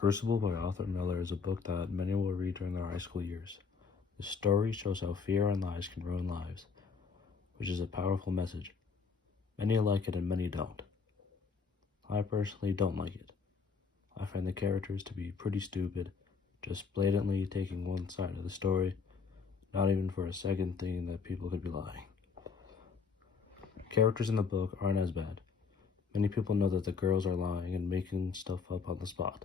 Crucible by Arthur Miller is a book that many will read during their high school years. The story shows how fear and lies can ruin lives, which is a powerful message. Many like it and many don't. I personally don't like it. I find the characters to be pretty stupid, just blatantly taking one side of the story, not even for a second thinking that people could be lying. Characters in the book aren't as bad. Many people know that the girls are lying and making stuff up on the spot.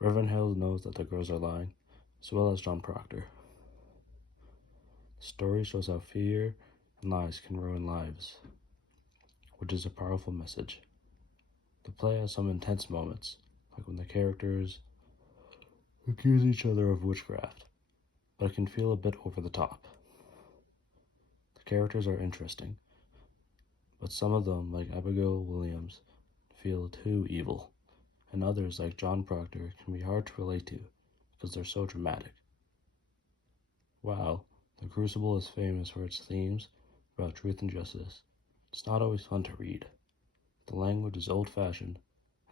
Reverend Hill knows that the girls are lying, as well as John Proctor. The story shows how fear and lies can ruin lives, which is a powerful message. The play has some intense moments, like when the characters accuse each other of witchcraft, but it can feel a bit over the top. The characters are interesting, but some of them, like Abigail Williams, feel too evil, and others, like John Proctor, can be hard to relate to because they're so dramatic. Wow, The Crucible is famous for its themes about truth and justice. It's not always fun to read. The language is old-fashioned,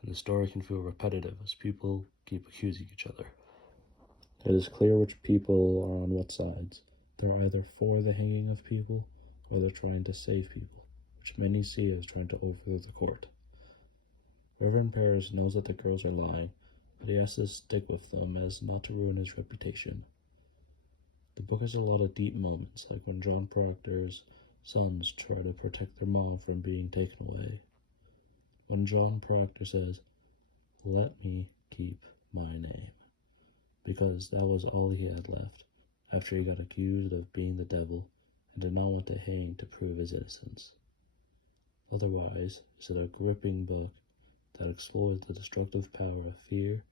and the story can feel repetitive as people keep accusing each other. It is clear which people are on what sides. They're either for the hanging of people, or they're trying to save people, which many see as trying to overthrow the court. Reverend Paris knows that the girls are lying, but he has to stick with them as not to ruin his reputation. The book has a lot of deep moments, like when John Proctor's sons try to protect their mom from being taken away. When John Proctor says, "Let me keep my name," because that was all he had left after he got accused of being the devil and did not want to hang to prove his innocence. Otherwise, it's a gripping book that explores the destructive power of fear,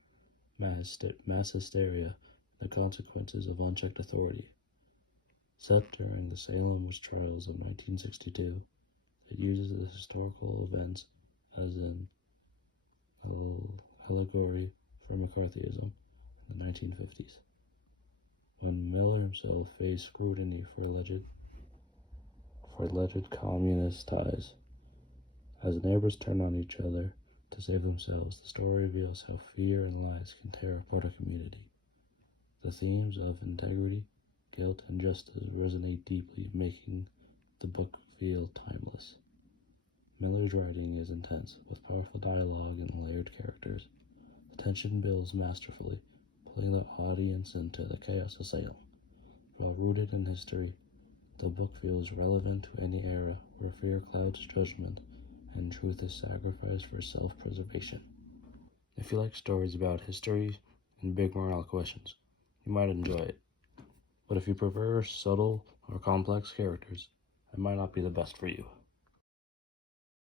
mass hysteria, and the consequences of unchecked authority. Set during the Salem witch trials of 1962, it uses the historical events as an allegory for McCarthyism in the 1950s. When Miller himself faced scrutiny for alleged communist ties, as neighbors turn on each other to save themselves, the story reveals how fear and lies can tear apart a community. The themes of integrity, guilt, and justice resonate deeply, making the book feel timeless. Miller's writing is intense, with powerful dialogue and layered characters. The tension builds masterfully, pulling the audience into the chaos of Salem. While rooted in history, the book feels relevant to any era where fear clouds judgment and truth is sacrificed for self-preservation. If you like stories about history and big moral questions, you might enjoy it. But if you prefer subtle or complex characters, it might not be the best for you.